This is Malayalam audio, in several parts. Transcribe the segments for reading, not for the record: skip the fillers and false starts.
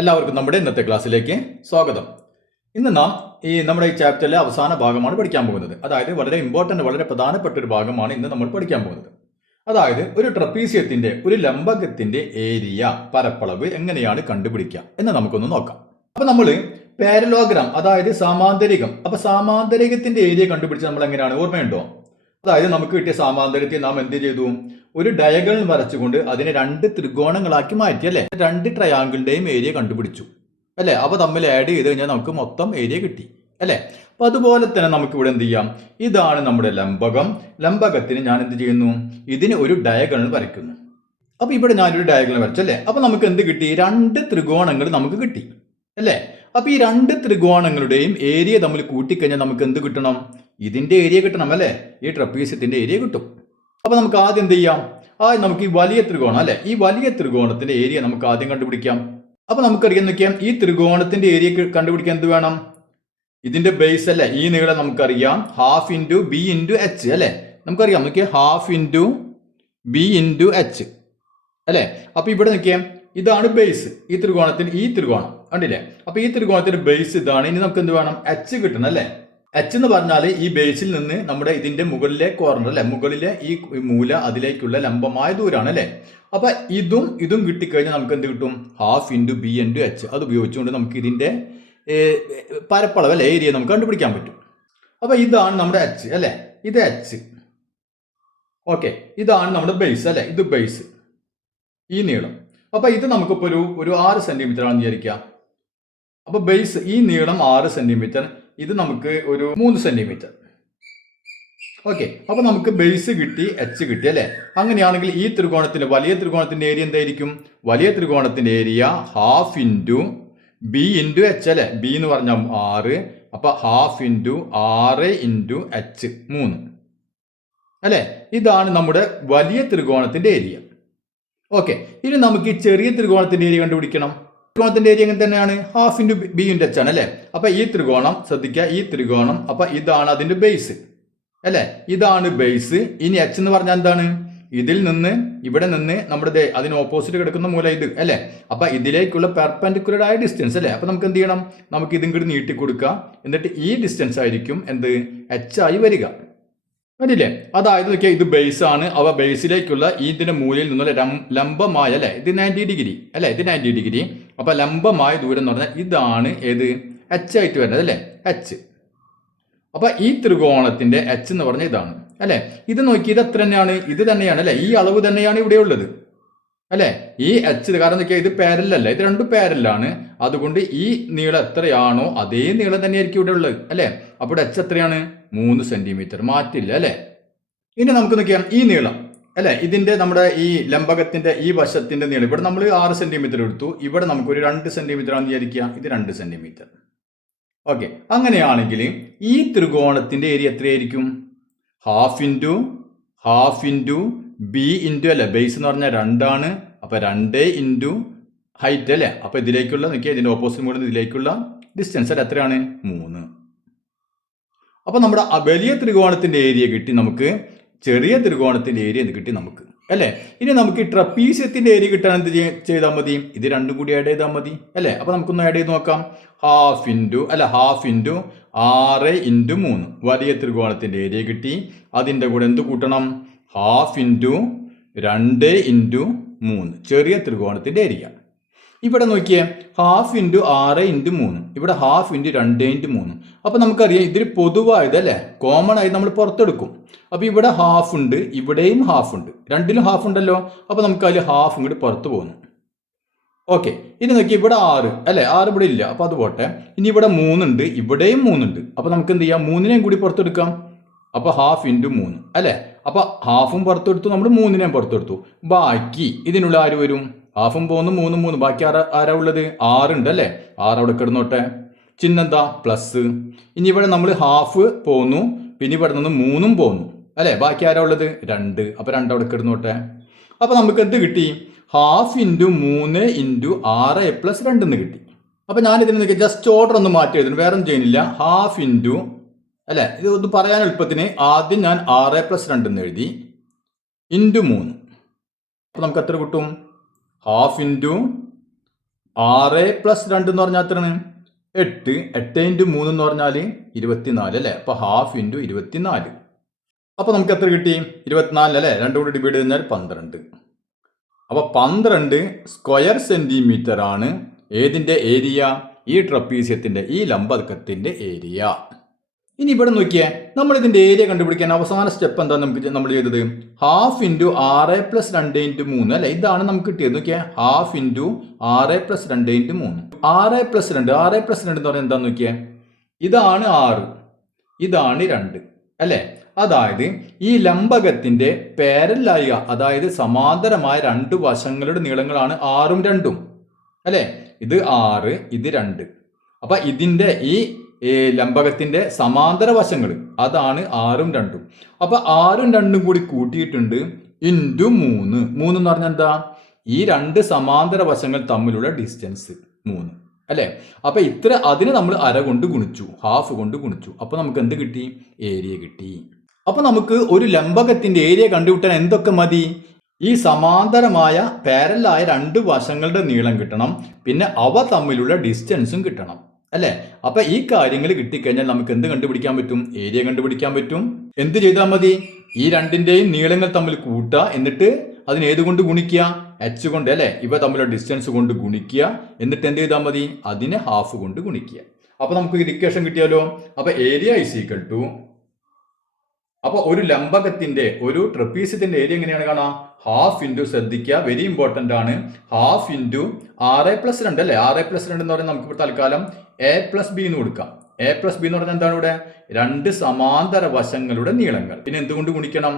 എല്ലാവർക്കും നമ്മുടെ ഇന്നത്തെ ക്ലാസ്സിലേക്ക് സ്വാഗതം. ഇന്ന് നാം നമ്മുടെ ഈ ചാപ്റ്ററിലെ അവസാന ഭാഗമാണ് പഠിക്കാൻ പോകുന്നത്. അതായത് വളരെ ഇമ്പോർട്ടന്റ്, വളരെ പ്രധാനപ്പെട്ട ഒരു ഭാഗമാണ് ഇന്ന് നമ്മൾ പഠിക്കാൻ പോകുന്നത്. അതായത് ഒരു ട്രപ്പീസിയത്തിന്റെ, ഒരു ലംബകത്തിന്റെ ഏരിയ, പരപ്പളവ് എങ്ങനെയാണ് കണ്ടുപിടിക്കുക എന്ന് നമുക്കൊന്ന് നോക്കാം. അപ്പൊ നമ്മൾ പാരലോഗ്രാം, അതായത് സാമാന്തരികം. അപ്പൊ സാമാന്തരികത്തിന്റെ ഏരിയ കണ്ടുപിടിച്ച് നമ്മൾ എങ്ങനെയാണ്, ഓർമ്മയുണ്ടോ? അതായത് നമുക്ക് കിട്ടിയ സാമാന്തരത്തെ നാം എന്ത് ചെയ്തു? ഒരു ഡയഗണൽ വരച്ചുകൊണ്ട് അതിനെ രണ്ട് ത്രികോണങ്ങളാക്കി മാറ്റി, അല്ലെ? രണ്ട് ട്രയാങ്കിളിന്റെയും ഏരിയ കണ്ടുപിടിച്ചു, അല്ലെ? അവ തമ്മിൽ ആഡ് ചെയ്ത് കഴിഞ്ഞാൽ നമുക്ക് മൊത്തം ഏരിയ കിട്ടി, അല്ലെ? അപ്പൊ അതുപോലെ തന്നെ നമുക്ക് ഇവിടെ എന്ത് ചെയ്യാം? ഇതാണ് നമ്മുടെ ലംബകം. ലംബകത്തിന് ഞാൻ എന്ത് ചെയ്യുന്നു? ഇതിന് ഒരു ഡയഗണൽ വരയ്ക്കുന്നു. അപ്പൊ ഇവിടെ ഞാനൊരു ഡയഗണൽ വരച്ചു, അല്ലെ? അപ്പൊ നമുക്ക് എന്ത് കിട്ടി? രണ്ട് ത്രികോണങ്ങൾ നമുക്ക് കിട്ടി, അല്ലെ? അപ്പൊ ഈ രണ്ട് ത്രികോണങ്ങളുടെയും ഏരിയ തമ്മിൽ കൂട്ടിക്കഴിഞ്ഞാൽ നമുക്ക് എന്ത് കിട്ടണം? ഇതിന്റെ ഏരിയ കിട്ടണം, അല്ലെ? ഈ ട്രപ്പീസിയത്തിന്റെ ഏരിയ കിട്ടും. അപ്പൊ നമുക്ക് ആദ്യം എന്ത് ചെയ്യാം? നമുക്ക് ഈ വലിയ ത്രികോണം, അല്ലെ? ഈ വലിയ ത്രികോണത്തിന്റെ ഏരിയ നമുക്ക് ആദ്യം കണ്ടുപിടിക്കാം. അപ്പൊ നമുക്കറിയാം, നോക്കിയാൽ ഈ ത്രികോണത്തിന്റെ ഏരിയ കണ്ടുപിടിക്കാൻ എന്ത് വേണം? ഇതിന്റെ ബേസ്, അല്ലെ? ഈ നീളം നമുക്കറിയാം, half into B into H, അല്ലെ? നമുക്കറിയാം, നോക്കിയാൽ half into B into H, അല്ലെ? അപ്പൊ ഇവിടെ നോക്കിയാൽ ഇതാണ് ബേസ്. ഈ ത്രികോണം കണ്ടില്ലേ? അപ്പൊ ഈ ത്രികോണത്തിന്റെ ബേസ് ഇതാണ്. ഇനി നമുക്ക് എന്ത് വേണം? എച്ച് കിട്ടണം, അല്ലെ? എച്ച് എന്ന് പറഞ്ഞാൽ ഈ ബേസിൽ നിന്ന് നമ്മുടെ ഇതിന്റെ മുകളിലെ കോർണർ, അല്ലെ? മുകളിലെ ഈ മൂല, അതിലേക്കുള്ള ലംബമായ ദൂരാണ്, അല്ലെ? അപ്പൊ ഇതും കിട്ടിക്കഴിഞ്ഞാൽ നമുക്ക് എന്ത് കിട്ടും? Half into B into H. അത് ഉപയോഗിച്ചുകൊണ്ട് നമുക്ക് ഇതിന്റെ പരപ്പളവ്, അല്ലെ, ഏരിയ നമുക്ക് കണ്ടുപിടിക്കാൻ പറ്റും. അപ്പൊ ഇതാണ് നമ്മുടെ എച്ച്, അല്ലെ? ഇത് എച്ച്. ഓക്കെ, ഇതാണ് നമ്മുടെ ബേസ്, അല്ലെ? ഇത് ബേസ്, ഈ നീളം. അപ്പൊ ഇത് നമുക്കിപ്പോ ഒരു 6 സെന്റിമീറ്റർ ആണെന്ന് വിചാരിക്കാം. അപ്പൊ ബേസ്, ഈ നീളം 6 സെന്റിമീറ്റർ, ഇത് നമുക്ക് ഒരു 3 സെന്റിമീറ്റർ. ഓക്കെ, അപ്പൊ നമുക്ക് ബേസ് കിട്ടി, എച്ച് കിട്ടി, അല്ലെ? അങ്ങനെയാണെങ്കിൽ ഈ വലിയ ത്രികോണത്തിന്റെ ഏരിയ എന്തായിരിക്കും? വലിയ ത്രികോണത്തിന്റെ area half into B into H, അല്ലെ? ബി എന്ന് പറഞ്ഞാൽ 6. അപ്പൊ ഹാഫ് ഇൻറ്റു 6 ഇൻറ്റു എച്ച് 3, അല്ലെ? ഇതാണ് നമ്മുടെ വലിയ ത്രികോണത്തിന്റെ ഏരിയ. ഓക്കെ, ഇനി നമുക്ക് ഈ ചെറിയ ത്രികോണത്തിന്റെ ഏരിയ കണ്ടുപിടിക്കണം. ത്രികോണത്തിന്റെ ഏരിയ എങ്ങനെ തന്നെയാണ്? Half into B into H ആണ്, അല്ലെ? അപ്പൊ ഈ ത്രികോണം ശ്രദ്ധിക്കുക, ഈ ത്രികോണം, അപ്പൊ ഇതാണ് അതിന്റെ ബേസ്, അല്ലെ? ഇതാണ് ബേസ്. ഇനി എച്ച് എന്ന് പറഞ്ഞാൽ എന്താണ്? ഇതിൽ നിന്ന്, ഇവിടെ നിന്ന് നമ്മുടെ അതിന് ഓപ്പോസിറ്റ് കിടക്കുന്ന മൂല ഇത്, അല്ലെ? അപ്പൊ ഇതിലേക്കുള്ള പെർപെൻഡിക്കുലർ ആയ ഡിസ്റ്റൻസ്, അല്ലെ? അപ്പൊ നമുക്ക് എന്ത് ചെയ്യണം? നമുക്ക് ഇതും കൂടി നീട്ടി കൊടുക്കാം. എന്നിട്ട് ഈ ഡിസ്റ്റൻസ് ആയിരിക്കും എന്ത്? എച്ച് ആയി വരിക, കണ്ടില്ലേ? അതായത് നോക്കിയാൽ ഇത് ബേസ് ആണ്. അവ ബേസിലേക്കുള്ള ഇതിന്റെ മൂലയിൽ നിന്നുള്ള ലംബമായ, അല്ലെ? ഇത് 90 ഡിഗ്രി, അല്ലെ? ഇത് 90 ഡിഗ്രി. അപ്പൊ ലംബമായ ദൂരം എന്ന് പറഞ്ഞാൽ ഇതാണ് ഏത്? എച്ച് ആയിട്ട് വരുന്നത്, അല്ലെ? എച്ച്. അപ്പൊ ഈ ത്രികോണത്തിന്റെ എച്ച് എന്ന് പറഞ്ഞാൽ ഇതാണ്, അല്ലെ? ഇത് നോക്കി, ഇത് എത്ര തന്നെയാണ്? ഇത് തന്നെയാണ്, അല്ലെ? ഈ അളവ് തന്നെയാണ് ഇവിടെ ഉള്ളത്, അല്ലെ? ഈ എച്ച്, കാരണം നോക്കിയാൽ ഇത് പാരലല്ല, ഇത് രണ്ടും പാരലാണ്. അതുകൊണ്ട് ഈ നീളം എത്രയാണോ അതേ നീളം തന്നെയായിരിക്കും ഇവിടെ ഉള്ളത്, അല്ലെ? അപ്പോൾ എച്ച് എത്രയാണ്? 3 സെന്റിമീറ്റർ, മാറ്റില്ല, അല്ലെ? ഇനി നമുക്ക് നോക്കിയാൽ ഈ നീളം, അല്ലെ? ഇതിന്റെ നമ്മുടെ ഈ ലംബകത്തിന്റെ ഈ വശത്തിന്റെ നീളം ഇവിടെ നമ്മൾ 6 സെന്റിമീറ്റർ എടുത്തു. ഇവിടെ നമുക്ക് ഒരു 2 സെന്റിമീറ്റർ ആണെന്ന് വിചാരിക്കുക. ഇത് 2 സെന്റിമീറ്റർ. ഓക്കെ, അങ്ങനെയാണെങ്കിൽ ഈ ത്രികോണത്തിന്റെ ഏരിയ എത്രയായിരിക്കും? ഹാഫ് ഇൻറ്റു ബി ഇൻറ്റു, അല്ലെ? ബേസ് എന്ന് പറഞ്ഞാൽ 2 ആണ്. അപ്പൊ 2 ഇൻറ്റു ഹൈറ്റ്, അല്ലെ? അപ്പൊ ഇതിലേക്കുള്ള നോക്കിയാൽ ഇതിന്റെ ഓപ്പോസിറ്റ് മൂലം ഇതിലേക്കുള്ള ഡിസ്റ്റൻസ്, അല്ലെ? എത്രയാണ്? 3. അപ്പൊ നമ്മുടെ വലിയ ത്രികോണത്തിന്റെ ഏരിയ കിട്ടി നമുക്ക്, ചെറിയ ത്രികോണത്തിന്റെ ഏരിയ കിട്ടി നമുക്ക്, അല്ലെ? ഇനി നമുക്ക് ഈ ട്രപ്പീസിയത്തിന്റെ ഏരിയ കിട്ടാൻ എന്ത് ചെയ്താൽ മതി? ഇത് രണ്ടും കൂടി ആഡ് ചെയ്താൽ മതി, അല്ലെ? അപ്പൊ നമുക്കൊന്ന് ആഡ് ചെയ്ത് നോക്കാം. ഹാഫ് ഇൻറ്റു 6 ഇൻറ്റു 3 വലിയ ത്രികോണത്തിന്റെ ഏരിയ കിട്ടി. അതിന്റെ കൂടെ എന്ത് കൂട്ടണം? ഹാഫ് ഇൻറ്റു 2 ഇൻറ്റു 3 ചെറിയ ത്രികോണത്തിന്റെ ഏരിയ. ഇവിടെ നോക്കിയേ, ഹാഫ് ഇൻറ്റു 6 ഇൻറ്റു 3, ഇവിടെ ഹാഫ് ഇൻറ്റു 2 ഇൻറ്റു 3. അപ്പൊ നമുക്കറിയാം ഇതിൽ പൊതുവായത്, അല്ലെ? കോമൺ ആയി നമ്മൾ പുറത്തെടുക്കും. അപ്പൊ ഇവിടെ ഹാഫ് ഉണ്ട്, ഇവിടെയും ഹാഫ് ഉണ്ട്, രണ്ടിലും ഹാഫ് ഉണ്ടല്ലോ. അപ്പൊ നമുക്ക് അതിൽ ഹാഫ് ഇങ്ങോട്ട് പുറത്ത് പോകുന്നു. ഓക്കെ, ഇനി നോക്കി ഇവിടെ 6, അല്ലെ? 6 ഇവിടെ ഇല്ല, അപ്പൊ അത് പോട്ടെ. ഇനി ഇവിടെ 3 ഉണ്ട്, ഇവിടെയും 3 ഉണ്ട്. അപ്പൊ നമുക്ക് എന്ത് ചെയ്യാം? 3നെയും കൂടി പുറത്തെടുക്കാം. അപ്പൊ ഹാഫ് ഇൻറ്റു 3, അല്ലെ? അപ്പൊ ഹാഫും പുറത്തെടുത്തു, നമ്മൾ 3നെയും പുറത്തെടുത്തു. ബാക്കി ഇതിനുള്ള ആര് വരും? ഹാഫും പോകുന്നു, 3 ബാക്കി ആരാ ഉള്ളത്? 6 ഉണ്ട്, അല്ലെ? 6 അവിടെ കിടന്നോട്ടെ. ചിഹ്നെന്താ? പ്ലസ്. ഇനി ഇവിടെ നമ്മൾ ഹാഫ് പോന്നു, പിന്നെ ഇവിടെ നിന്ന് 3ഉം പോന്നു, അല്ലെ? ബാക്കി ആരാ ഉള്ളത്? 2. അപ്പൊ 2 അവിടെ കിടന്നോട്ടെ. അപ്പൊ നമുക്ക് എന്ത് കിട്ടി? ഹാഫ് ഇൻറ്റു 3 ഇൻറ്റു 6 പ്ലസ് 2 എന്ന് കിട്ടി. അപ്പൊ ഞാനിതിന് ജസ്റ്റ് ഓർഡർ ഒന്ന് മാറ്റി എഴുതുന്നു, വേറെ ഒന്നും ചെയ്യുന്നില്ല. ഹാഫ് ഇൻറ്റു, അല്ലെ? ഇത് ഒന്ന് പറയാൻ എളുപ്പത്തിന് ആദ്യം ഞാൻ 6 പ്ലസ് 2 എന്ന് എഴുതി, ഇൻറ്റു 3. അപ്പൊ നമുക്ക് എത്ര കിട്ടും? ഹാഫ് ഇൻറ്റു 6+2 എന്ന് പറഞ്ഞാൽ എത്രയാണ്? 8. 8 × 3 എന്ന് പറഞ്ഞാൽ 24 അല്ലേ? അപ്പോൾ ഹാഫ് ഇൻറ്റു 24. അപ്പോൾ നമുക്ക് എത്ര കിട്ടി? 24 അല്ലേ? 2 കൂടി ഡിവൈഡ് ചെയ്ത് കഴിഞ്ഞാൽ 12. അപ്പോൾ 12 സ്ക്വയർ സെന്റിമീറ്റർ ആണ് ഏതിൻ്റെ ഏരിയ? ഈ ട്രപ്പീസിയത്തിൻ്റെ, ഈ ലംബകത്തിൻ്റെ ഏരിയ. ഇനി ഇവിടെ നോക്കിയേ, നമ്മൾ ഇതിൻ്റെ ഏരിയ കണ്ടുപിടിക്കാൻ അവസാന സ്റ്റെപ്പ് എന്താ നമ്മൾ ചെയ്തത്? ഹാഫ് ഇൻറ്റു 6+2 × 3 അല്ലേ? ഇതാണ് നമുക്ക് കിട്ടിയത്. നോക്കിയേ, ഹാഫ് ഇൻറ്റു 6+2 × 3. 6+2 എന്ന് പറഞ്ഞാൽ എന്താന്ന് നോക്കിയേ, ഇതാണ് 6, ഇതാണ് 2 അല്ലേ? അതായത് ഈ ലംബകത്തിന്റെ പാരലൽ, അതായത് സമാന്തരമായ 2 വശങ്ങളുടെ നീളങ്ങളാണ് 6ഉം 2ഉം അല്ലേ? ഇത് 6, ഇത് 2. അപ്പൊ ഇതിന്റെ ഈ ലംബകത്തിന്റെ സമാന്തര വശങ്ങൾ അതാണ് 6ഉം 2ഉം. അപ്പൊ 6ഉം 2ഉം കൂടി കൂട്ടിയിട്ടുണ്ട് ഇൻറ്റു 3. 3 എന്ന് പറഞ്ഞാൽ എന്താ? ഈ 2 സമാന്തര വശങ്ങൾ തമ്മിലുള്ള ഡിസ്റ്റൻസ് 3 അല്ലേ? അപ്പൊ ഇത്ര, അതിനെ നമ്മൾ അര കൊണ്ട് ഗുണിച്ചു, ഹാഫ് കൊണ്ട് ഗുണിച്ചു. അപ്പൊ നമുക്ക് എന്ത് കിട്ടി? ഏരിയ കിട്ടി. അപ്പൊ നമുക്ക് ഒരു ലംബകത്തിന്റെ ഏരിയ കണ്ടുപിട്ടാൻ എന്തൊക്കെ മതി? ഈ സമാന്തരമായ പാരലായ 2 വശങ്ങളുടെ നീളം കിട്ടണം, പിന്നെ അവ തമ്മിലുള്ള ഡിസ്റ്റൻസും കിട്ടണം അല്ലെ? അപ്പൊ ഈ കാര്യങ്ങൾ കിട്ടിക്കഴിഞ്ഞാൽ നമുക്ക് എന്ത് കണ്ടുപിടിക്കാൻ പറ്റും? ഏരിയ കണ്ടുപിടിക്കാൻ പറ്റും. എന്ത് ചെയ്താൽ മതി? ഈ 2ന്റെയും നീളങ്ങൾ തമ്മിൽ കൂട്ടുക, എന്നിട്ട് അതിന് ഏത് കൊണ്ട് ഗുണിക്കുക? h കൊണ്ട് അല്ലെ? ഇവ തമ്മിലുള്ള ഡിസ്റ്റൻസ് കൊണ്ട് ഗുണിക്കുക, എന്നിട്ട് എന്ത് ചെയ്താൽ മതി? അതിനെ ഹാഫ് കൊണ്ട് ഗുണിക്കുക. അപ്പൊ നമുക്ക് ഇക്വേഷൻ കിട്ടിയാലോ? അപ്പൊ ഏരിയ ഈസ് ഈക്വൽ ടു, അപ്പൊ ഒരു ലംബകത്തിന്റെ, ഒരു ട്രപ്പീസിയത്തിന്റെ ഏരിയ എങ്ങനെയാണ് കാണാം? ഹാഫ് ഇൻറ്റു, ശ്രദ്ധിക്കുക, വെരി ഇമ്പോർട്ടന്റ് ആണ്, ഹാഫ് ഇൻറ്റു 6+2 അല്ലെ? 6+2 എന്ന് പറയുന്നത് നമുക്ക് തൽക്കാലം a+b എന്ന് കൊടുക്കാം. a+b എന്ന് പറഞ്ഞാൽ എന്താണ്? ഇവിടെ 2 സമാന്തര വശങ്ങളുടെ നീളങ്ങൾ. പിന്നെ എന്തുകൊണ്ട് ഗുണിക്കണം?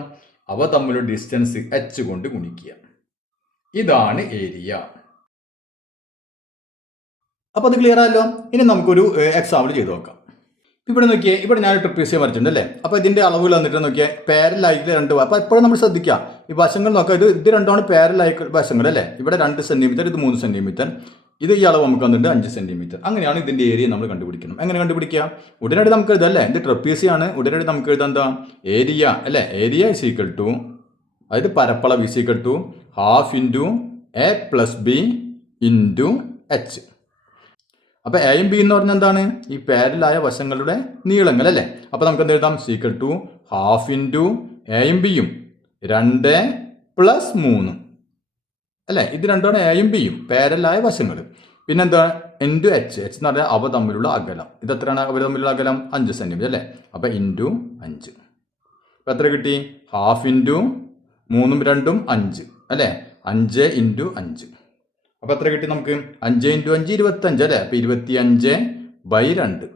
അവ തമ്മിലുള്ള ഡിസ്റ്റൻസ് h കൊണ്ട് ഗുണിക്കുക. ഇതാണ് ഏരിയ. അപ്പൊ അത് ക്ലിയർ ആയല്ലോ. ഇനി നമുക്കൊരു എക്സാമ്പിൾ ചെയ്ത് നോക്കാം. ഇവിടെ നോക്കിയേ, ഇവിടെ ഞാൻ ട്രപ്പീസിയം വരച്ചിട്ടുണ്ട് അല്ലേ? അപ്പോൾ ഇതിന്റെ അളവുകൾ വന്നിട്ട് നോക്കിയാൽ പാരലായിട്ട് 2. അപ്പോൾ എപ്പോഴും നമ്മൾ ശ്രദ്ധിക്കുക, ഈ വശങ്ങൾ നോക്കുക, ഇത് രണ്ടാണ് പാരലായി വശങ്ങൾ അല്ലേ? ഇവിടെ 2 സെന്റിമീറ്റർ, ഇത് 3 സെന്റിമീറ്റർ, ഇത് ഈ അളവ് നമുക്ക് വന്നിട്ട് 5 സെന്റിമീറ്റർ. അങ്ങനെയാണ് ഇതിന്റെ ഏരിയ നമ്മൾ കണ്ടുപിടിക്കണം. എങ്ങനെ കണ്ടുപിടിക്കുക? ഉടനടി നമുക്ക് എഴുതാം അല്ലേ? ഇത് ട്രപ്പീസിയാണ്, ഉടനടി നമുക്ക് എഴുതാം എന്താ? ഏരിയ അല്ലേ? ഏരിയ ഈസ് ഈക്വൽ ടു, അതായത് പരപ്പളവ് is equal to half into a+b into h. അപ്പൊ എയും ബി എന്ന് പറഞ്ഞാൽ എന്താണ്? ഈ പാരലായ വശങ്ങളുടെ നീളങ്ങൾ അല്ലേ? അപ്പൊ നമുക്ക് എന്ത് എഴുതാം? ഈക്വൽ ടു ഹാഫ് ഇൻറ്റു എയും ബിയും 2+3 അല്ലെ? ഇത് രണ്ടാണ് എയും ബിയും പാരലായ വശങ്ങൾ. പിന്നെന്താ? Into h. h എന്ന് പറഞ്ഞാൽ അവ തമ്മിലുള്ള അകലം. ഇത് എത്രയാണ് അവ തമ്മിലുള്ള അകലം? 5 സെന്റിമീറ്റർ അല്ലേ? അപ്പൊ ഇൻറ്റു 5. അപ്പൊ എത്ര കിട്ടി? ഹാഫ് ഇൻറ്റു 3ഉം 2ഉം 5 അല്ലേ? 5 ഇൻറ്റു 5. അപ്പൊ എത്ര കിട്ടി നമുക്ക്? 5 ഇൻറ്റു 5 25 അല്ലേ? അപ്പൊ 25/2.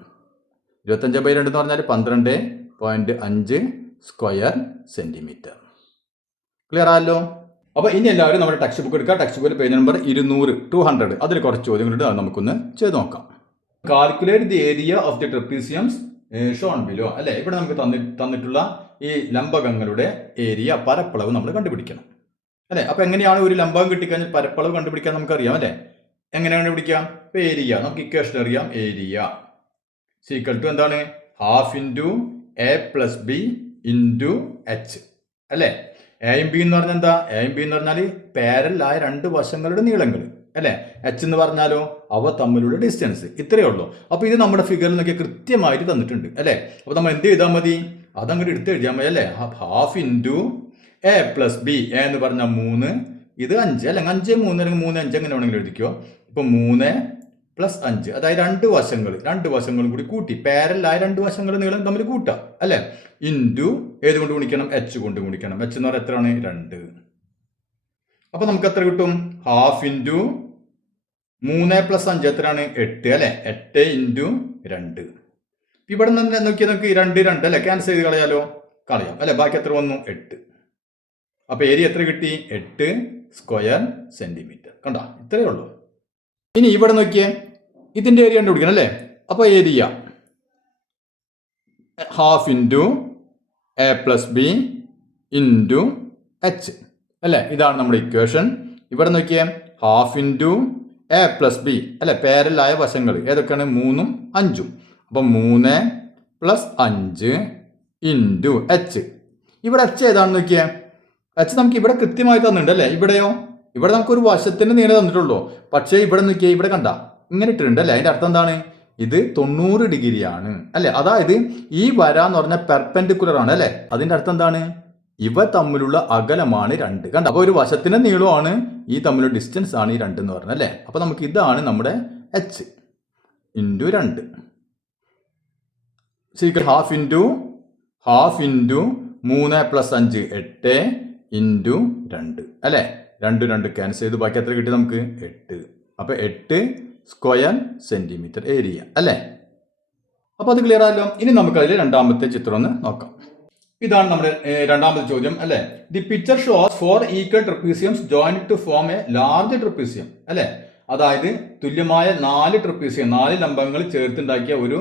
25/2 എന്ന് പറഞ്ഞാൽ 12.5 സ്ക്വയർ സെന്റിമീറ്റർ. ക്ലിയർ ആയല്ലോ? അപ്പൊ ഇനി എല്ലാവരും നമ്മുടെ ടെക്സ്റ്റ് ബുക്ക് എടുക്കുക. ടെക്സ്റ്റ് ബുക്കിൽ പേജ് നമ്പർ 200 അതിൽ കുറച്ച് ചോദ്യങ്ങളുണ്ട്, അത് നമുക്കൊന്ന് ചെയ്ത് നോക്കാം. Calculate the area of the trapeziums shown below അല്ലെ? ഇവിടെ നമുക്ക് തന്നിട്ടുള്ള ഈ ലംബകങ്ങളുടെ ഏരിയ, പരപ്പളവ് നമ്മൾ കണ്ടുപിടിക്കണം അല്ലെ? അപ്പൊ എങ്ങനെയാണ് ഒരു ലംബകം കിട്ടിക്കഴിഞ്ഞാൽ പരപ്പളവ് കണ്ടുപിടിക്കാൻ നമുക്കറിയാം അല്ലെ? എങ്ങനെ കണ്ടുപിടിക്കാം? ഇപ്പൊ ഏരിയ നമുക്ക് ഇക്വേഷൻ അറിയാം. ഏരിയ ഈക്വൽ ടു എന്താണ്? Half into a+b into h അല്ലെ? എയും ബി എന്ന് പറഞ്ഞാൽ എന്താ? എയും ബി എന്ന് പറഞ്ഞാൽ പാരലായ 2 വശങ്ങളുടെ നീളങ്ങൾ അല്ലെ? h എന്ന് പറഞ്ഞാലോ അവ തമ്മിലുള്ള ഡിസ്റ്റൻസ്. ഇത്രയേ ഉള്ളൂ. അപ്പൊ ഇത് നമ്മുടെ ഫിഗറിൽ നിന്നൊക്കെ കൃത്യമായിട്ട് തന്നിട്ടുണ്ട് അല്ലെ? അപ്പൊ നമ്മൾ എന്ത് ചെയ്താൽ മതി? അതങ്ങോട്ട് എടുത്ത് എഴുതിയാൽ മതി അല്ലെ? ഹാഫ് ഇൻറ്റു a+b, a എന്ന് പറഞ്ഞാൽ 3, ഇത് 5 അല്ലെങ്കിൽ 5 3 അല്ലെങ്കിൽ 3 5 എങ്ങനെ വേണമെങ്കിലും എഴുതിക്കോ. ഇപ്പൊ 3 + 5, അതായത് 2 വശങ്ങളും കൂടി കൂട്ടി പാരലായ 2 വശങ്ങളുടെ നീളം തമ്മിൽ കൂട്ടാം അല്ലെ? ഇൻറ്റു ഏത് കൊണ്ട് ഗുണിക്കണം? h കൊണ്ട് ഗുണിക്കണം. h എന്ന് പറഞ്ഞാൽ എത്രയാണ്? 2. അപ്പൊ നമുക്ക് എത്ര കിട്ടും? ഹാഫ് ഇൻറ്റു 3 + 5 എത്രയാണ്? 8 അല്ലെ? 8 ഇൻറ്റു 2. ഇവിടെ നിന്ന് നോക്കിയാൽ നമുക്ക് 2 2 അല്ലെ? ക്യാൻസൽ ചെയ്ത് കളയാലോ? കളയാം അല്ലെ? ബാക്കി എത്ര വന്നു? 8. അപ്പൊ ഏരിയ എത്ര കിട്ടി? 8 സ്ക്വയർ സെന്റിമീറ്റർ. കണ്ടോ? ഇത്രയേ ഉള്ളൂ. ഇനി ഇവിടെ നോക്കിയേ, ഇതിന്റെ ഏരിയ കണ്ടുപിടിക്കണം അല്ലേ? അപ്പൊ area half into a+b into h അല്ലെ? ഇതാണ് നമ്മുടെ ഇക്വേഷൻ. ഇവിടെ നോക്കിയേ, ഹാഫ് ഇൻറ്റു a+b അല്ലെ? പാരലായ വശങ്ങൾ ഏതൊക്കെയാണ്? 3ഉം 5ഉം. അപ്പൊ 3 + 5 ഇൻറ്റു h. ഇവിടെ h ഏതാണെന്ന് നോക്കിയേ, h നമുക്ക് ഇവിടെ കൃത്യമായി തന്നിട്ടുണ്ട് അല്ലേ? ഇവിടെയോ ഇവിടെ നമുക്കൊരു വശത്തിന് നീളം തന്നിട്ടുള്ളൂ. പക്ഷേ ഇവിടെ നോക്കിയാൽ ഇവിടെ കണ്ട ഇങ്ങനെ ഇട്ടിട്ടുണ്ട് അല്ലേ. അതിന്റെ അർത്ഥം എന്താണ്? ഇത് 90 ഡിഗ്രിയാണ് അല്ലെ. അതായത് ഈ വര എന്ന് പറഞ്ഞാൽ പെർപെൻഡിക്കുലർ ആണ് അല്ലെ. അതിന്റെ അർത്ഥം എന്താണ്? ഇവ തമ്മിലുള്ള അകലമാണ് 2. കണ്ട, അപ്പൊ ഒരു വശത്തിന്റെ നീളമാണ്, ഈ തമ്മിലുള്ള ഡിസ്റ്റൻസ് ആണ് ഈ 2 എന്ന് പറഞ്ഞത് അല്ലെ. അപ്പൊ നമുക്ക് ഇതാണ് നമ്മുടെ h into 2 is equal half into 3 + 5 8 into 2 അല്ലെ. 2 ക്യാൻസൽ ചെയ്ത് ബാക്കി എത്ര കിട്ടി നമുക്ക്? 8. അപ്പൊ 8 സ്ക്വയർ സെന്റിമീറ്റർ ഏരിയ അല്ലെ. അപ്പൊ അത് ക്ലിയർ ആയല്ലോ. ഇനി നമുക്ക് അതിൽ രണ്ടാമത്തെ ചിത്രം ഒന്ന് നോക്കാം. ഇതാണ് നമ്മുടെ രണ്ടാമത്തെ ചോദ്യം അല്ലെ. The picture shows 4 equal trapeziums joined to form a large trapezium അല്ലെ. അതായത് തുല്യമായ 4 ട്രപ്പീസിയം, 4 ലംബങ്ങൾ ചേർത്തുണ്ടാക്കിയ ഒരു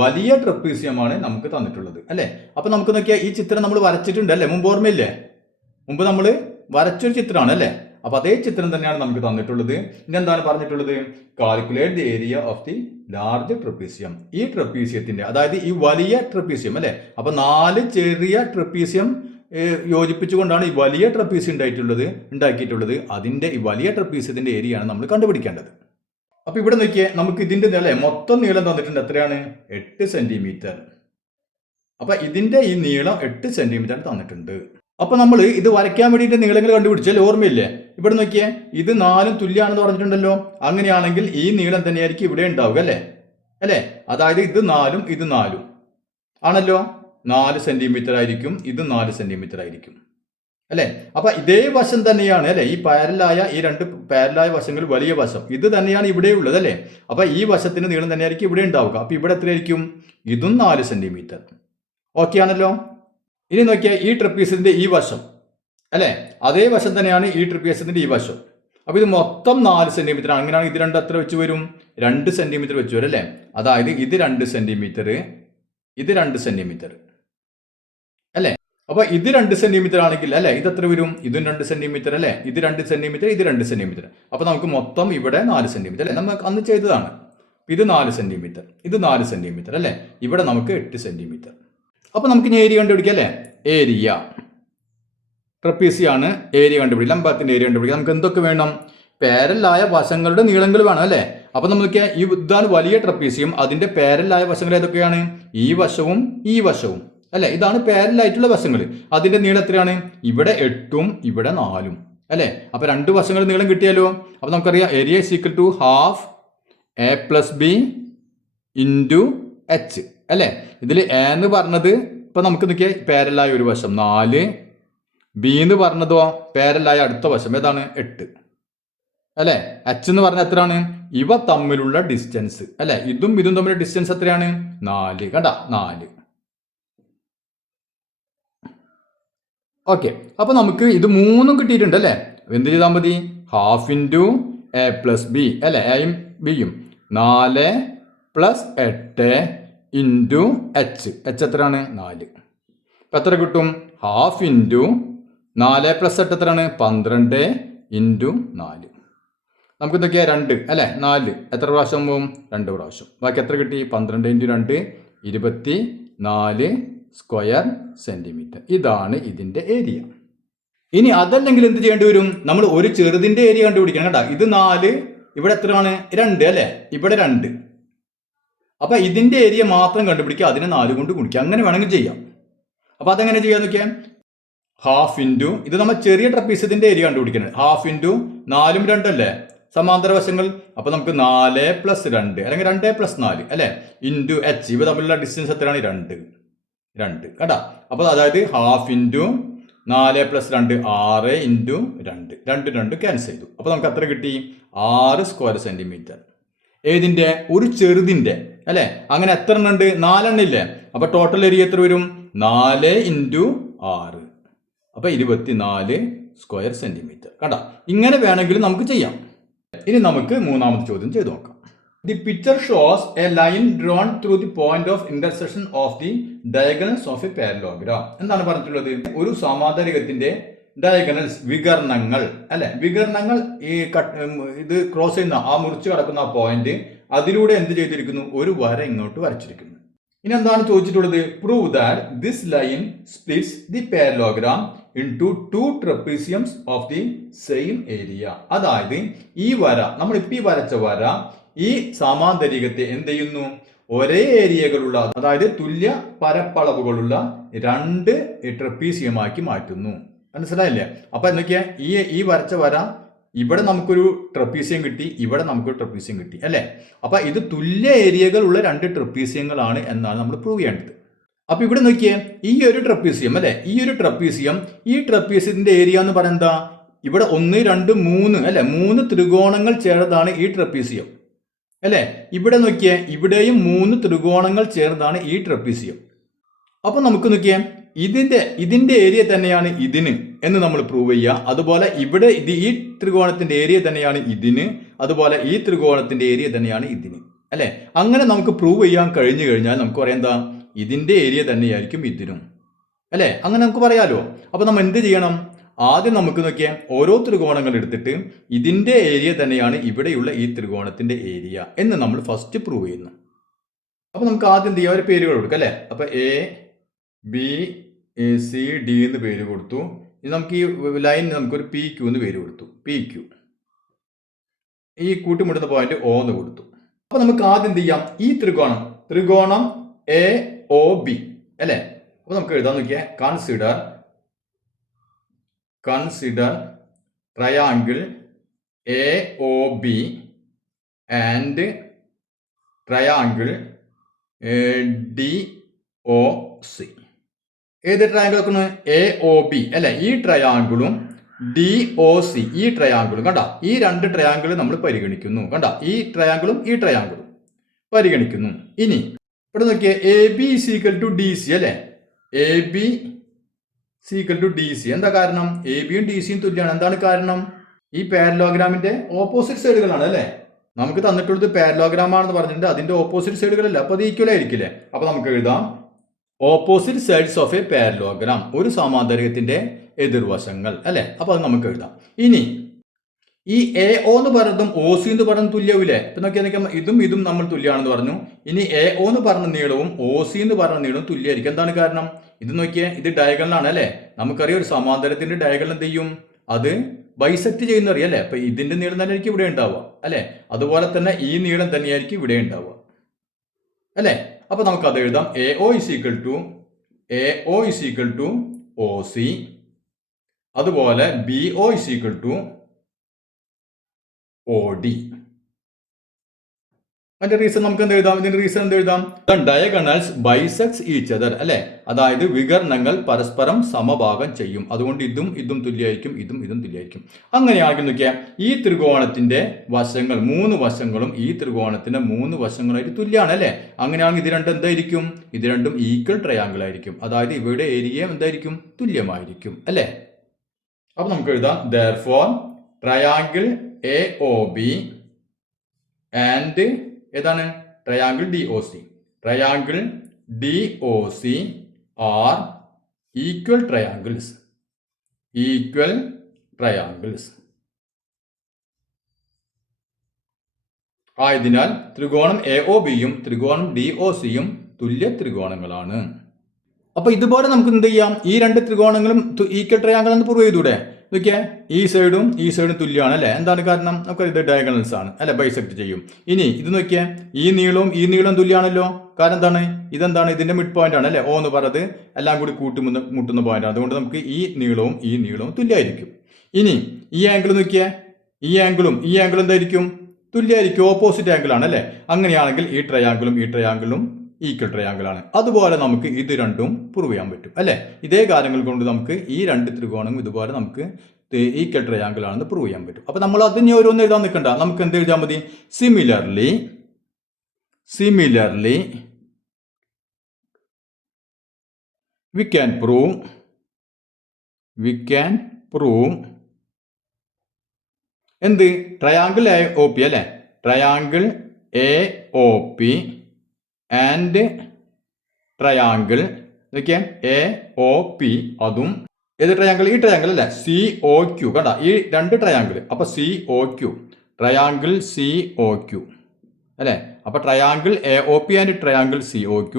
വലിയ ട്രപ്പീസിയമാണ് നമുക്ക് തന്നിട്ടുള്ളത് അല്ലെ. അപ്പൊ നമുക്ക് നോക്കിയാൽ ഈ ചിത്രം നമ്മൾ വരച്ചിട്ടുണ്ട് അല്ലെ. മുമ്പ് ഓർമ്മയില്ലേ? മുമ്പ് നമ്മൾ വരച്ചൊരു ചിത്രമാണ് അല്ലെ. അപ്പൊ അതേ ചിത്രം തന്നെയാണ് നമുക്ക് തന്നിട്ടുള്ളത്. ഇനി എന്താണ് പറഞ്ഞിട്ടുള്ളത്? Calculate the area of the large trapezium. ഈ ട്രപ്പീസിയത്തിന്റെ, അതായത് ഈ വലിയ ട്രപ്പീസിയം അല്ലെ. അപ്പൊ 4 ചെറിയ ട്രപ്പീസിയം യോജിപ്പിച്ചുകൊണ്ടാണ് ഈ വലിയ ട്രപ്പീസിയം ഉണ്ടാക്കിയിട്ടുള്ളത്. അതിന്റെ ഈ വലിയ ട്രപ്പീസിയത്തിന്റെ ഏരിയയാണ് നമ്മൾ കണ്ടുപിടിക്കേണ്ടത്. അപ്പൊ ഇവിടെ നോക്കിയേ, നമുക്ക് ഇതിന്റെ അല്ലെ മൊത്തം നീളം തന്നിട്ടുണ്ട്. എത്രയാണ്? 8 സെന്റിമീറ്റർ. അപ്പൊ ഇതിന്റെ ഈ നീളം 8 സെന്റിമീറ്റർ തന്നിട്ടുണ്ട്. അപ്പൊ നമ്മൾ ഇത് വരയ്ക്കാൻ വേണ്ടിയിട്ട് നീളങ്ങൾ കണ്ടുപിടിച്ചല്ലേ, ഓർമ്മയില്ലേ? ഇവിടെ നോക്കിയേ, ഇത് 4 തുല്യാണെന്ന് പറഞ്ഞിട്ടുണ്ടല്ലോ. അങ്ങനെയാണെങ്കിൽ ഈ നീളം തന്നെയായിരിക്കും ഇവിടെ ഉണ്ടാവുക അല്ലേ. അതായത് ഇത് 4 ഇത് 4 ആണല്ലോ. 4 സെന്റിമീറ്റർ ആയിരിക്കും, ഇത് 4 സെന്റിമീറ്റർ ആയിരിക്കും അല്ലെ. അപ്പൊ ഇതേ വശം തന്നെയാണ് അല്ലെ. ഈ പാരലായ ഈ 2 പാരലായ വശങ്ങൾ വലിയ വശം ഇത് തന്നെയാണ് ഇവിടെ ഉള്ളത് അല്ലെ. അപ്പൊ ഈ വശത്തിന്റെ നീളം തന്നെയായിരിക്കും ഇവിടെ ഉണ്ടാവുക. അപ്പൊ ഇവിടെ എത്രയായിരിക്കും? ഇതും 4 സെന്റിമീറ്റർ. ഓക്കെ ആണല്ലോ. ഇനി നോക്കിയാൽ ഈ ട്രപ്പീസിന്റെ ഈ വശം അല്ലെ, അതേ വശം തന്നെയാണ് ഈ ട്രപ്പീസിന്റെ ഈ വശം. അപ്പൊ ഇത് മൊത്തം 4 സെന്റിമീറ്റർ ആണ്. അങ്ങനെയാണെങ്കിൽ ഇത് 2 എത്ര വെച്ച് വരും? 2 സെന്റിമീറ്റർ വെച്ച് വരും അല്ലെ. അതായത് ഇത് 2 സെന്റിമീറ്റർ, ഇത് 2 സെന്റിമീറ്റർ അല്ലെ. അപ്പൊ ഇത് 2 സെന്റിമീറ്റർ ആണെങ്കിൽ അല്ലെ, ഇത് എത്ര വരും? ഇതും 2 സെന്റിമീറ്റർ അല്ലെ. ഇത് 2 സെന്റിമീറ്റർ, ഇത് 2 സെന്റിമീറ്റർ. അപ്പൊ നമുക്ക് മൊത്തം ഇവിടെ 4 സെന്റിമീറ്റർ അല്ലെ. നമുക്ക് അന്ന് ചെയ്തതാണ്. ഇത് 4 സെന്റിമീറ്റർ, ഇത് 4 സെന്റിമീറ്റർ അല്ലെ. ഇവിടെ നമുക്ക് 8 സെന്റിമീറ്റർ. അപ്പൊ നമുക്ക് ഇനി ഏരിയ കണ്ടുപിടിക്കാം അല്ലെ. ഏരിയ ട്രപ്പീസിയാണ്. ഏരിയ കണ്ടുപിടിക്കാം, ലംബത്തിന്റെ ഏരിയ കണ്ടുപിടിക്കാം. നമുക്ക് എന്തൊക്കെ വേണം? പാരലായ വശങ്ങളുടെ നീളങ്ങൾ വേണം അല്ലെ. അപ്പൊ നമുക്ക് ഈ ഇതാണ് വലിയ ട്രപ്പീസിയം. അതിന്റെ പാരലായ വശങ്ങൾ ഏതൊക്കെയാണ്? ഈ വശവും ഈ വശവും അല്ലെ. ഇതാണ് പാരലായിട്ടുള്ള വശങ്ങൾ. അതിന്റെ നീളം എത്രയാണ്? ഇവിടെ 8ഉം ഇവിടെ 4ഉം അല്ലെ. അപ്പൊ 2 വശങ്ങൾ നീളം കിട്ടിയാലോ. അപ്പൊ നമുക്കറിയാം area is equal to half a + b into h അല്ലെ. ഇതിൽ എ എന്ന് പറഞ്ഞത് ഇപ്പൊ നമുക്ക് നോക്കിയാൽ പാരലായ ഒരു വശം 4, ബി എന്ന് പറഞ്ഞതോ പാരലായ അടുത്ത വശം ഏതാണ്? 8 അല്ലെ. h എന്ന് പറഞ്ഞാൽ എത്രയാണ്? ഇവ തമ്മിലുള്ള ഡിസ്റ്റൻസ് അല്ലെ. ഇതും ഇതും തമ്മിലുള്ള ഡിസ്റ്റൻസ് എത്രയാണ്? 4. കണ്ട 4. ഓക്കെ. അപ്പൊ നമുക്ക് ഇത് 3ഉം കിട്ടിയിട്ടുണ്ട് അല്ലെ. എന്ത് ചെയ്താൽ മതി? ഹാഫ് ഇൻറ്റു a + b അല്ലെ. എയും ബിയും 4 + 8 ഇൻറ്റു h. എത്രയാണ്? 4. ഇപ്പൊ എത്ര കിട്ടും? ഹാഫ് ഇൻറ്റു 4 + 8 എത്രയാണ്? 12 ഇൻറ്റു 4. നമുക്ക് എന്തൊക്കെയാ? 2 അല്ലെ. 4 എത്ര പ്രാവശ്യം പോവും? 2 പ്രാവശ്യം. ബാക്കി എത്ര കിട്ടി? 12 ഇൻറ്റു 2 24 സ്ക്വയർ സെന്റിമീറ്റർ. ഇതാണ് ഇതിന്റെ ഏരിയ. ഇനി അതല്ലെങ്കിൽ എന്ത് ചെയ്യേണ്ടി വരും? നമ്മൾ ഒരു ചെറുതിന്റെ ഏരിയ കണ്ടുപിടിക്കണം കേട്ടോ. ഇത് 4, ഇവിടെ എത്രയാണ്? 2 അല്ലെ. ഇവിടെ 2. അപ്പൊ ഇതിന്റെ ഏരിയ മാത്രം കണ്ടുപിടിക്കുക, അതിനെ 4 കൊണ്ട് ഗുണിക്കുക. അങ്ങനെ വേണമെങ്കിൽ ചെയ്യാം. അപ്പൊ അതെങ്ങനെ ചെയ്യാന്ന് നോക്കിയാൽ, ഹാഫ് ഇൻറ്റു ഇത് നമ്മൾ ചെറിയ ട്രപ്പീസിയത്തിന്റെ ഏരിയ കണ്ടുപിടിക്കുന്നത്. ഹാഫ് ഇൻറ്റു 4ഉം 2 അല്ലേ സമാന്തര വശങ്ങൾ. അപ്പൊ നമുക്ക് 4 + 2 അല്ലെങ്കിൽ 2 + 4 അല്ലെ ഇൻറ്റു h. ഇവ തമ്മിലുള്ള ഡിസ്റ്റൻസ് എത്രയാണ്? 2 കേട്ടാ. അപ്പൊ അതായത് ഹാഫ് ഇൻറ്റു 4 + 2 6 ഇൻറ്റു 2 2 ക്യാൻസൽ ചെയ്തു. അപ്പൊ നമുക്ക് എത്ര കിട്ടി? 6 സ്ക്വയർ സെന്റിമീറ്റർ. ഏതിന്റെ? ഒരു ചെറുതിന്റെ അല്ലെ. അങ്ങനെ എത്ര എണ്ണം ഉണ്ട്? 4 എണ്ണം ഇല്ലേ. അപ്പൊ ടോട്ടൽ ഏരിയ എത്ര വരും? 4 ഇൻറ്റു 6. അപ്പൊ 24 സ്ക്വയർ സെന്റിമീറ്റർ. കണ്ടാ, ഇങ്ങനെ വേണമെങ്കിലും നമുക്ക് ചെയ്യാം. ഇനി നമുക്ക് മൂന്നാമത്തെ ചോദ്യം ചെയ്തു നോക്കാം. The picture shows A line drawn through the point of intersection of the diagonals of A parallelogram. എന്താണ് പറഞ്ഞിട്ടുള്ളത്? ഒരു സമാന്തരികത്തിന്റെ ഡയഗണൽസ്, വികർണങ്ങൾ അല്ലെ. വികർണങ്ങൾ ഈ ഇത് ക്രോസ് ചെയ്യുന്ന ആ മുറിച്ച് കടക്കുന്ന ആ പോയിന്റ്, അതിലൂടെ എന്ത് ചെയ്തിരിക്കുന്നു? ഒരു വര ഇങ്ങോട്ട് വരച്ചിരിക്കുന്നു. ഇനി എന്താണ് ചോദിച്ചിട്ടുള്ളത്? Prove that this line splits the parallelogram into two trapeziums of the same area. അതായത് ഈ വര, നമ്മളിപ്പോൾ ഈ വരച്ച വര ഈ സമാന്തരികത്തെ എന്ത് ചെയ്യുന്നു? ഒരേ ഏരിയകളുള്ള, അതായത് തുല്യ പരപ്പളവുകളുള്ള രണ്ട് ട്രപ്പീസിയമാക്കി മാറ്റുന്നു. മനസ്സിലായില്ലേ? അപ്പൊ എന്തൊക്കെയാ, ഈ വരച്ച വര ഇവിടെ നമുക്കൊരു ട്രപ്പീസിയം കിട്ടി, ഇവിടെ നമുക്കൊരു ട്രപ്പീസിയം കിട്ടി, അല്ലേ? അപ്പൊ ഇത് തുല്യ ഏരിയകളുള്ള രണ്ട് ട്രപ്പീസിയങ്ങളാണ് എന്നാണ് നമ്മൾ പ്രൂവ് ചെയ്യേണ്ടത്. അപ്പൊ ഇവിടെ നോക്കിയേ, ഈ ഒരു ട്രപ്പീസിയം, അല്ലെ, ഈ ഒരു ട്രപ്പീസിയം, ഈ ട്രപ്പീസിയത്തിന്റെ ഏരിയ എന്ന് പറയുന്നത് എന്താ? ഇവിടെ 1, 2, 3, അല്ലെ, 3 ത്രികോണങ്ങൾ ചേർന്നതാണ് ഈ ട്രപ്പീസിയം, അല്ലെ? ഇവിടെ നോക്കിയേ, ഇവിടെയും 3 ത്രികോണങ്ങൾ ചേർന്നതാണ് ഈ ട്രപ്പീസിയം. അപ്പൊ നമുക്ക് നോക്കിയേ, ഇതിന്റെ ഏരിയ തന്നെയാണ് ഇതിന് എന്ന് നമ്മൾ പ്രൂവ് ചെയ്യുക. അതുപോലെ ഇവിടെ ഈ ത്രികോണത്തിന്റെ ഏരിയ തന്നെയാണ് ഇതിന്, അതുപോലെ ഈ ത്രികോണത്തിന്റെ ഏരിയ തന്നെയാണ് ഇതിന്, അല്ലെ? അങ്ങനെ നമുക്ക് പ്രൂവ് ചെയ്യാൻ കഴിഞ്ഞു കഴിഞ്ഞാൽ നമുക്ക് പറയാം എന്താ, ഇതിന്റെ ഏരിയ തന്നെയായിരിക്കും ഇതിനും, അല്ലെ? അങ്ങനെ നമുക്ക് പറയാലോ. അപ്പൊ നമ്മൾ എന്ത് ചെയ്യണം? ആദ്യം നമുക്ക് നോക്കിയാൽ ഓരോ ത്രികോണങ്ങൾ എടുത്തിട്ട് ഇതിന്റെ ഏരിയ തന്നെയാണ് ഇവിടെയുള്ള ഈ ത്രികോണത്തിന്റെ ഏരിയ എന്ന് നമ്മൾ ഫസ്റ്റ് പ്രൂവ് ചെയ്യുന്നു. അപ്പൊ നമുക്ക് ആദ്യം എന്ത് ചെയ്യാം? ഒരു പേരുകൾ കൊടുക്കാം, അല്ലെ? അപ്പൊ ABCD എന്ന് പേര് കൊടുത്തു. ഇനി നമുക്ക് ഈ ലൈനിന് നമുക്കൊരു PQ എന്ന് പേര് കൊടുത്തു. PQ. ഈ കൂട്ടിമുട്ടുന്ന പോയിന്റ് O എന്ന് കൊടുത്തു. അപ്പൊ നമുക്ക് ആദ്യം എന്ത് ചെയ്യാം? ഈ ത്രികോണം AOB, അല്ലെ? അപ്പൊ നമുക്ക് എഴുതാൻ നോക്കിയാൽ consider triangle AOB and triangle DOC. ഏത് ട്രയാങ്കിൾ വെക്കുന്നു? AOB, അല്ലെ? ഈ ട്രയാങ്കിളും DOC, ഈ ട്രയാങ്കിളും, കണ്ട, ഈ രണ്ട് ട്രയാങ്കിൾ നമ്മൾ പരിഗണിക്കുന്നു. കണ്ട, ഈ ട്രയാങ്കിളും ഈ ട്രയാങ്കിളും പരിഗണിക്കുന്നു. ഇനി ഇവിടെ നോക്കിയേ, AB = DC, അല്ലെ? AB = DC. എന്താ കാരണം? ABയും DCയും തുല്യമാണ്. എന്താണ് കാരണം? ഈ പാരലോഗ്രാമിന്റെ ഓപ്പോസിറ്റ് സൈഡുകളാണ്, അല്ലെ? നമുക്ക് തന്നിട്ടുള്ളത് പാരലോഗ്രാം ആണെന്ന് പറഞ്ഞിട്ടുണ്ട്, അതിന്റെ ഓപ്പോസിറ്റ് സൈഡുകളല്ല, അപ്പൊ അത് ഈക്വൽ ആയിരിക്കില്ലേ? അപ്പൊ നമുക്ക് എഴുതാം opposite sides of A parallelogram, ഒരു സമാന്തരികത്തിന്റെ എതിർവശങ്ങൾ, അല്ലെ? അപ്പൊ അത് നമുക്ക് എഴുതാം. ഇനി ഈ AO എന്ന് പറയുന്നതും OC എന്ന് പറയുന്നതും തുല്യവില്ലേ? ഇപ്പൊ നോക്കിയാൽ ഇതും നമ്മൾ തുല്യമാണെന്ന് പറഞ്ഞു. ഇനി AO എന്ന് പറഞ്ഞ നീളവും OC എന്ന് പറഞ്ഞ നീളവും തുല്യമായിരിക്കും. എന്താണ് കാരണം? ഇത് നോക്കിയേ, ഇത് ഡയഗണലാണ്, അല്ലെ? നമുക്കറിയാം ഒരു സമാന്തരത്തിന്റെ ഡയഗണൽ എന്ത് ചെയ്യും? അത് ബൈസെക്ട് ചെയ്യുന്ന അറിയാം, അല്ലെ? അപ്പൊ ഇതിന്റെ നീളം തന്നെ ആയിരിക്കും ഇവിടെ ഉണ്ടാവുക, അല്ലെ? അതുപോലെ തന്നെ ഈ നീളം തന്നെയായിരിക്കും ഇവിടെ ഉണ്ടാവുക, അല്ലെ? അപ്പൊ നമുക്ക് അത് എഴുതാം. AO = OC, അതുപോലെ BO = OD. അതിന്റെ റീസൺ നമുക്ക് എന്ത് എഴുതാം? ഇതിന്റെ റീസൺ എന്ത് എഴുതാം? ഡയഗണൽസ് ബൈസെക്ട്സ് ഈച്ച് അതർ, അല്ലെ? അതായത് വികർണങ്ങൾ പരസ്പരം സമഭാഗം ചെയ്യും. അതുകൊണ്ട് ഇതും തുല്യമായിരിക്കും, ഇതും തുല്യമായിരിക്കും. അങ്ങനെയാണെങ്കിൽ നോക്കിയാൽ ഈ ത്രികോണത്തിന്റെ വശങ്ങൾ, 3 വശങ്ങളും ഈ ത്രികോണത്തിന്റെ 3 വശങ്ങളായിട്ട് തുല്യമാണ്, അല്ലെ? അങ്ങനെയാണെങ്കിൽ ഇത് രണ്ടും എന്തായിരിക്കും? ഇത് രണ്ടും ഈക്വൽ ട്രയാങ്കിൾ ആയിരിക്കും. അതായത് ഇവയുടെ ഏരിയ എന്തായിരിക്കും? തുല്യമായിരിക്കും, അല്ലെ? അപ്പൊ നമുക്ക് എഴുതാം therefore ട്രയാങ്കിൾ AOB ആൻഡ് ഏതാണ്? Triangle DOC. Triangle DOC are equal triangles. ആയതിനാൽ ത്രികോണം AOBയും ത്രികോണം DOCയും തുല്യ ത്രികോണങ്ങളാണ്. അപ്പൊ ഇതുപോലെ നമുക്ക് എന്ത് ചെയ്യാം? ഈ രണ്ട് ത്രികോണങ്ങളും ഈക്വൽ ട്രയാങ്കിൾ എന്ന് പ്രൂവ് ചെയ്തൂടെ? നോക്കിയേ, ഈ സൈഡും തുല്യമാണ്, അല്ലെ? എന്താണ് കാരണം? നമുക്ക് ഇത് ഡയഗണൽസ് ആണ്, അല്ലെ? ബൈസെക്ട് ചെയ്യും. ഇനി ഇത് നോക്കിയേ, ഈ നീളവും തുല്യമാണല്ലോ. കാരണം എന്താണ്? ഇതെന്താണ്? ഇതിന്റെ മിഡ് പോയിന്റ് ആണ്, അല്ലെ? O എന്ന് പറയുന്നത് എല്ലാം കൂടി മുട്ടുന്ന പോയിന്റ് ആണ്. അതുകൊണ്ട് നമുക്ക് ഈ നീളവും തുല്യമായിരിക്കും. ഇനി ഈ ആംഗിൾ നോക്കിയേ, ഈ ആംഗിളും എന്തായിരിക്കും? തുല്യമായിരിക്കും, ഓപ്പോസിറ്റ് ആംഗിൾ ആണ്, അല്ലെ? അങ്ങനെയാണെങ്കിൽ ഈ ട്രയാങ്കിളും ഈക്വൽ ട്രയാങ്കിൾ ആണ്. അതുപോലെ നമുക്ക് ഇത് രണ്ടും പ്രൂവ് ചെയ്യാൻ പറ്റും, അല്ലെ? ഇതേ കാര്യങ്ങൾ കൊണ്ട് നമുക്ക് ഈ രണ്ട് ത്രികോണം ഇതുപോലെ നമുക്ക് ഈക്വൽ ട്രയാങ്കിൾ ആണെന്ന് പ്രൂവ് ചെയ്യാൻ പറ്റും. അപ്പൊ നമ്മൾ അതിന് ഓരോന്ന് എഴുതാൻ നിൽക്കണ്ട, നമുക്ക് എന്ത് എഴുതാൻ മതി? സിമിലർലി we can prove എന്ത്? ട്രയാങ്കിൾ AOP, അല്ലെ? Triangle AOP and triangle AOP, അതും ഏത് ട്രയാങ്കിൾ? ഈ ട്രയാങ്കിൾ, അല്ലെ? COQ. കണ്ട, ഈ രണ്ട് ട്രയാങ്കിൾ. അപ്പൊ COQ, ട്രയാങ്കിൾ COQ, അല്ലെ? അപ്പൊ triangle AOP and triangle COQ,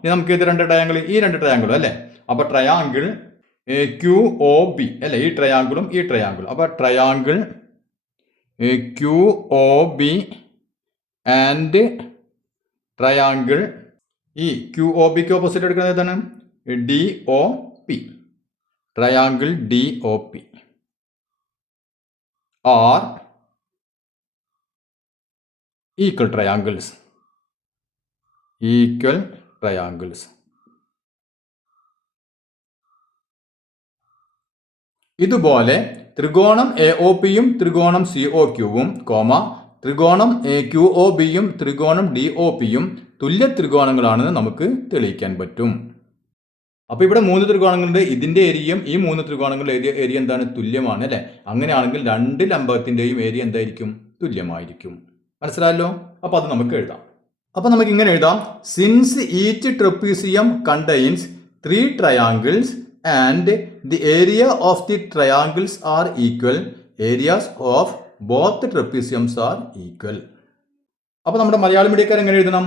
ഇനി നമുക്ക് ഇത് രണ്ട് ട്രയാങ്കിൾ, ഈ രണ്ട് ട്രയാങ്കിൾ, അല്ലെ? അപ്പൊ ട്രയാങ്കിൾ ക്യു ഒ ബി അല്ലേ, ഈ ട്രയാങ്കിളും ഈ ട്രയാങ്കിളും. അപ്പോൾ triangle Q O B and triangle ഈ ക്യു ഒ ബിക്ക് ഓപ്പോസിറ്റ് എടുക്കുന്നത് ഏതാണ്? D O P. Triangle D O P are equal triangles. Equal triangles. ഇതുപോലെ ത്രികോണം എ ഒ പിയും ത്രികോണം സി ഒ ക്യൂവും ത്രികോണം ക്യു ഒ ബിയും ത്രികോണം ഡി ഒ പിയും തുല്യ ത്രികോണങ്ങളാണെന്ന് നമുക്ക് തെളിയിക്കാൻ പറ്റും. അപ്പോൾ ഇവിടെ 3 ത്രികോണങ്ങളുണ്ട്. ഇതിന്റെ ഏരിയയും ഈ 3 ത്രികോണങ്ങളുടെ ഏരിയ എന്താണ്? തുല്യമാണ് അല്ലേ? അങ്ങനെയാണെങ്കിൽ 2 ലംബത്തിന്റെയും ഏരിയ എന്തായിരിക്കും? തുല്യമായിരിക്കും. മനസ്സിലായല്ലോ? അപ്പോൾ അത് നമുക്ക് എഴുതാം. അപ്പോൾ നമുക്ക് ഇങ്ങനെ എഴുതാം: since each trapezium contains 3 triangles and the area of the triangles are equal, areas of both trapeziums are equal. അപ്പോൾ നമ്മുടെ മലയാളം മീഡിയക്കാർ എങ്ങനെ എഴുതണം?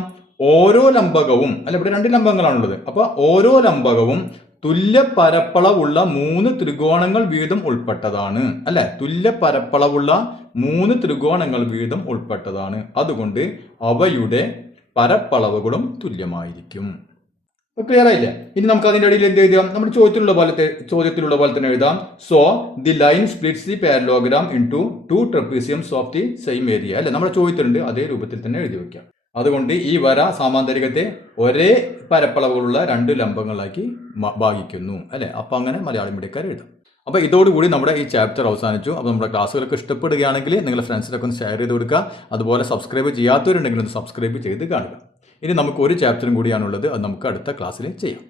ഓരോ ലംബകവും അല്ല, ഇവിടെ 2 ലംബങ്ങളാണുള്ളത്. അപ്പോൾ ഓരോ ലംബകവും തുല്യ പരപ്പളവുള്ള 3 ത്രികോണങ്ങൾ വീതം ഉൾപ്പെട്ടതാണ് അല്ലെ? തുല്യ പരപ്പളവുള്ള 3 ത്രികോണങ്ങൾ വീതം ഉൾപ്പെട്ടതാണ്. അതുകൊണ്ട് അവയുടെ പരപ്പളവുകളും തുല്യമായിരിക്കും. ക്ലിയർ ആയില്ലേ? ഇനി നമുക്ക് അതിന്റെ ഇടയിൽ എന്ത് എഴുതാം? നമ്മുടെ ചോദ്യത്തിലുള്ള പോലെ തന്നെ എഴുതാം. So the line splits the parallelogram into 2 trapeziums of the same area അല്ലെ? നമ്മുടെ ചോദ്യത്തിലുണ്ട്, അതേ രൂപത്തിൽ തന്നെ എഴുതി വെക്കാം. അതുകൊണ്ട് ഈ വര സാമാന്തരികത്തെ ഒരേ പരപ്പളവുള്ള 2 ലംബങ്ങളാക്കി ഭാഗിക്കുന്നു അല്ലെ? അപ്പൊ അങ്ങനെ മലയാളം മീഡിയക്കാർ എഴുതാം. അപ്പോൾ ഇതോടുകൂടി നമ്മുടെ ഈ ചാപ്റ്റർ അവസാനിച്ചു. അപ്പോൾ നമ്മുടെ ക്ലാസ്സുകളൊക്കെ ഇഷ്ടപ്പെടുകയാണെങ്കിൽ നിങ്ങളുടെ ഫ്രണ്ട്സിനൊക്കെ ഒന്ന് ഷെയർ ചെയ്ത് കൊടുക്കുക. അതുപോലെ സബ്സ്ക്രൈബ് ചെയ്യാത്തവരുണ്ടെങ്കിൽ ഒന്ന് സബ്സ്ക്രൈബ് ചെയ്ത് കാണുക. ഇനി നമുക്ക് ഒരു ചാപ്റ്ററും കൂടിയാണുള്ളത്, അത് നമുക്ക് അടുത്ത ക്ലാസ്സിൽ ചെയ്യാം.